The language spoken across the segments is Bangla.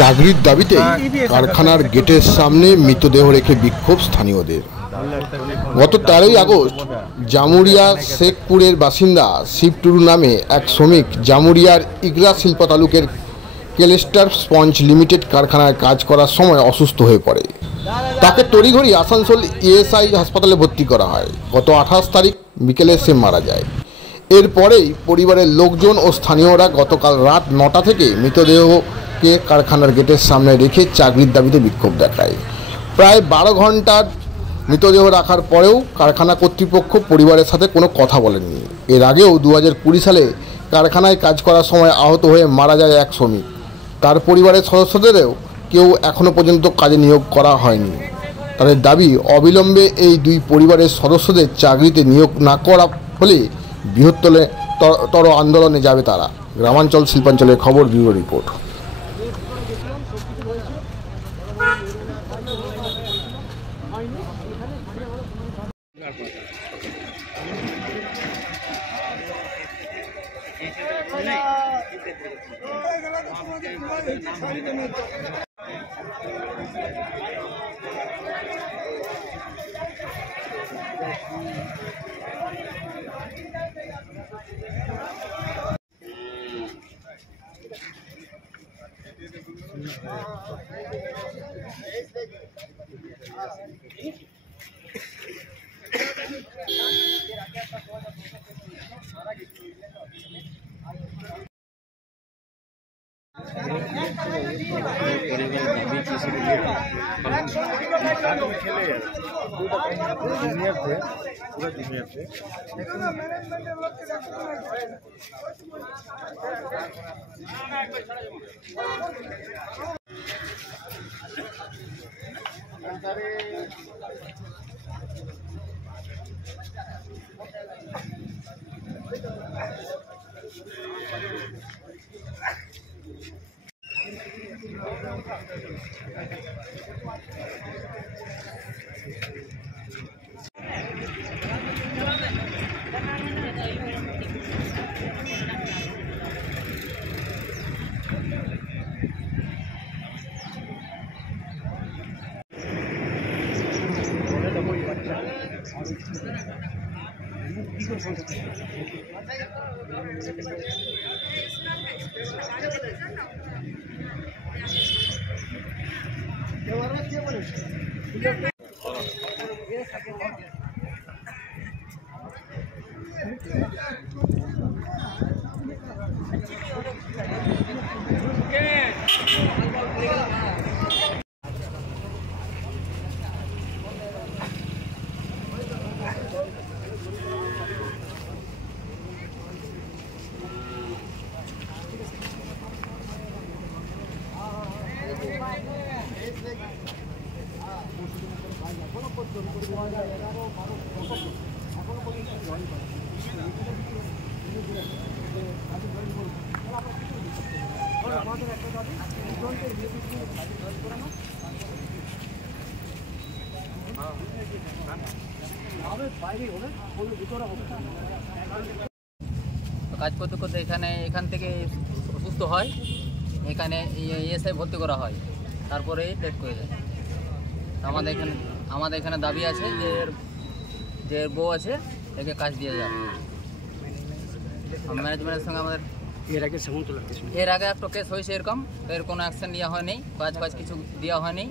চাকরির দাবিতে কারখানার গেটের সামনে মৃতদেহ রেখে বিক্ষোভ স্থানীয়দের। গত 13ই আগস্ট জামুরিয়া শেখপুরের বাসিন্দা শিব টুডু নামে এক শ্রমিক জামুরিয়ার ইগরা শিল্প তালুকের কেলেস্টার স্পঞ্জ লিমিটেড কারখানায় কাজ করার সময় অসুস্থ হয়ে পড়ে। তাকে তড়িঘড়ি আসানসোল ইএসআই হাসপাতালে ভর্তি করা হয়। গত 28 তারিখ বিকেলে সে মারা যায়। এরপরেই পরিবারের লোকজন ও স্থানীয়রা গতকাল রাত 9টা থেকে মৃতদেহকে কারখানার গেটের সামনে রেখে চাকরির দাবিতে বিক্ষোভ দেখায়। প্রায় 12 ঘন্টার মৃতদেহ রাখার পরেও কারখানা কর্তৃপক্ষ পরিবারের সাথে কোনো কথা বলেননি। এর আগেও 2020 সালে কারখানায় কাজ করার সময় আহত হয়ে মারা যায় এক শ্রমিক। তার পরিবারের সদস্যদেরও কেউ এখনও পর্যন্ত কাজে নিয়োগ করা হয়নি। তাদের দাবি, অবিলম্বে এই দুই পরিবারের সদস্যদের চাকরিতে নিয়োগ না করা হলে বৃহত্তর আন্দোলনে যাবে তারা। গ্রামাঞ্চল শিল্পাঞ্চলের খবর, ব্যুরো রিপোর্ট। কাজ করতে করতে এখান থেকে অসুস্থ হয়, এখানে ইএসআই ভর্তি করা হয়, তারপরে ডেট করে যায়। আমাদের এখানে দাবি আছে যে বউ আছে একে কাজ দিয়ে যায়। ম্যানেজমেন্টের সঙ্গে আমাদের এর আগে একটা কেস হয়েছে এরকম, এর কোনো অ্যাকশন নেওয়া হয়নি, কাজ কিছু দেওয়া হয়নি।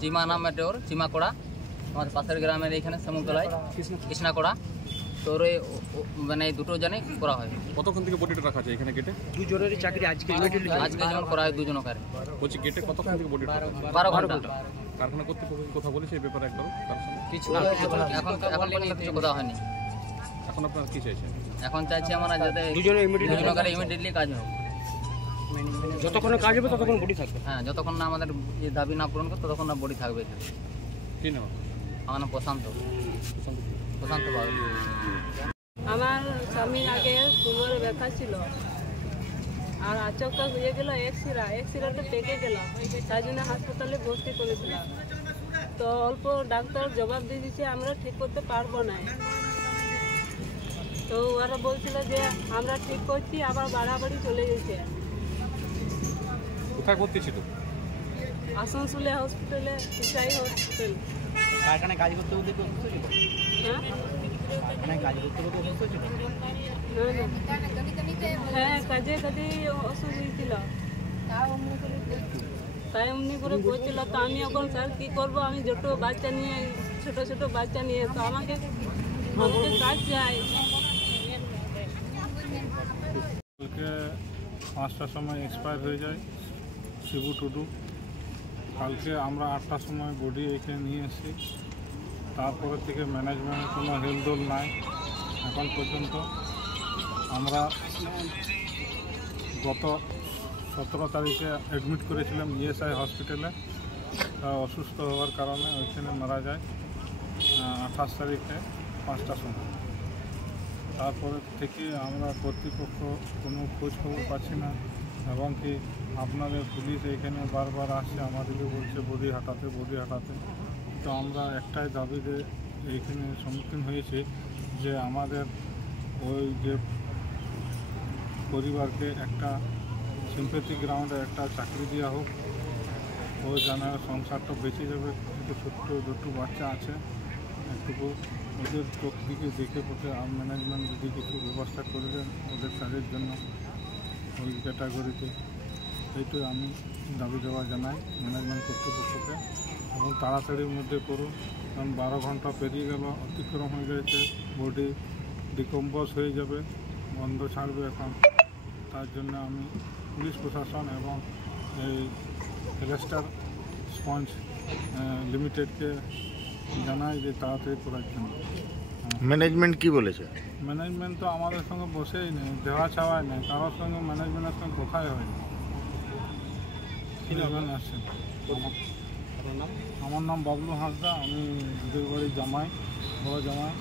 চিমা নাম ওর চিমাকড়া, আমাদের পাশের গ্রামের এইখানে শ্যামতলায় কৃষ্ণাকড়া, তোর মানে দুটো জনে করা হয়। কতক্ষণ থেকে বডিটা রাখা আছে এখানে গেটে? দুজনেরই চাকরি আজকে যেমন করা হয় দুজনের কারে। বলছি গেটে কতক্ষণ থেকে বডিটা? 12 ঘন্টা। কারখানা কর্তৃপক্ষ কথা বলেছে এই ব্যাপারে একবার কিছু এখন কিছু কথা হয়নি। এখন আপনারা কি চাইছেন? এখন চাইছি আমরা যাতে দুজনের ইমিডিয়েটলি কাজ হোক। যতক্ষণ কাজ হবে ততক্ষণ বডি থাকবে। হ্যাঁ, যতক্ষণ না আমাদের দাবি না পূরণ করে ততক্ষণ না বডি থাকবে এখানে। কি নাম? আমার নাম প্রশান্ত বাবু। আমার স্বামীর আগে কোমরে ব্যথা ছিল, আর আচমকা হয়ে গেল এক্সিরাতে পেকে গেল, তাই জন্য হাসপাতালে ভর্তি করেছিলাম। তো অল্প ডাক্তার জবাব দিয়ে দিচ্ছে আমরা ঠিক করতে পারবো না। তো ওরা বলছিল যে আমরা ঠিক করছি, আবার বাড়াবাড়ি চলে গেছে। কোথায় ভর্তি ছিল? আসানসোলে হসপিটালে, সিসাই হসপিটাল। কারখানায় কাজ করতে করতে অসুস্থ ছিল? হ্যাঁ কারখানায় কাজ করতে করতে অসুস্থ ছিল? হ্যাঁ, কাজে কাজে অসুখ হয়েছিল, তাই এমনি করে বলছিল। তো আমি এখন স্যার কী করবো, আমি ছোটো বাচ্চা নিয়ে, ছোটো ছোটো বাচ্চা নিয়ে, তো আমাকে কাজ চাই। কালকে 5টার সময় এক্সপায়ার হয়ে যায় শিবু টুডু। কালকে আমরা 8টার সময় বডি এখানে নিয়ে এসেছি। তারপরে থেকে ম্যানেজমেন্টের কোনো হেলদোল নাই এখন পর্যন্ত। আমরা গত 17 তারিখে অ্যাডমিট করেছিলাম ইএসআই হসপিটালে। অসুস্থ হওয়ার কারণে ওইখানে মারা যায় 28 তারিখে 5টার সময়। তারপরে থেকে আমরা কর্তৃপক্ষ কোনো খোঁজ খবর পাচ্ছি না, এবং কি আপনাদের পুলিশ এখানে বারবার আসছে, আমাদেরকে বলছে বডি হাঁটাতে। তো আমরা একটাই দাবিতে এইখানে সম্মুখীন হয়েছি যে আমাদের ওই যে পরিবারকে একটা সিম্প্যাথি গ্রাউন্ডে একটা চাকরি দেওয়া হোক, ও জানা সংসারটা বেঁচে যাবে। একটু ছোট্ট দুটো বাচ্চা আছে, একটুকু ওদের চোখ দিকে দেখে পথে ম্যানেজমেন্ট যদি কিছু ব্যবস্থা করে দেন ওদের কাজের জন্য ওই ক্যাটাগরিতে, এইটাই আমি দাবি দেওয়া জানাই ম্যানেজমেন্ট কর্তৃপক্ষকে, এবং তাড়াতাড়ির মধ্যে করুন। কারণ 12 ঘন্টা পেরিয়ে গেল, অতিক্রম হয়ে গেছে, বডি ডিকম্পোজ হয়ে যাবে, গন্ধ ছাড়বে এখন। তার জন্য আমি পুলিশ প্রশাসন এবং এই হেলেস্টার স্পঞ্জ লিমিটেডকে জানাই যে তাড়াতাড়ি করার জন্য। ম্যানেজমেন্ট কি বলেছে? ম্যানেজমেন্ট তো আমাদের সঙ্গে বসেই নেই, দেওয়া চাওয়াই নেই, কারোর সঙ্গে ম্যানেজমেন্টের সঙ্গে কথাই হয়নি। ম্যানেজমেন্ট আসছেন। আমার নাম বাবলু হাঁসদা, আমি দুধের বাড়ির জামাই, বড় জামাই।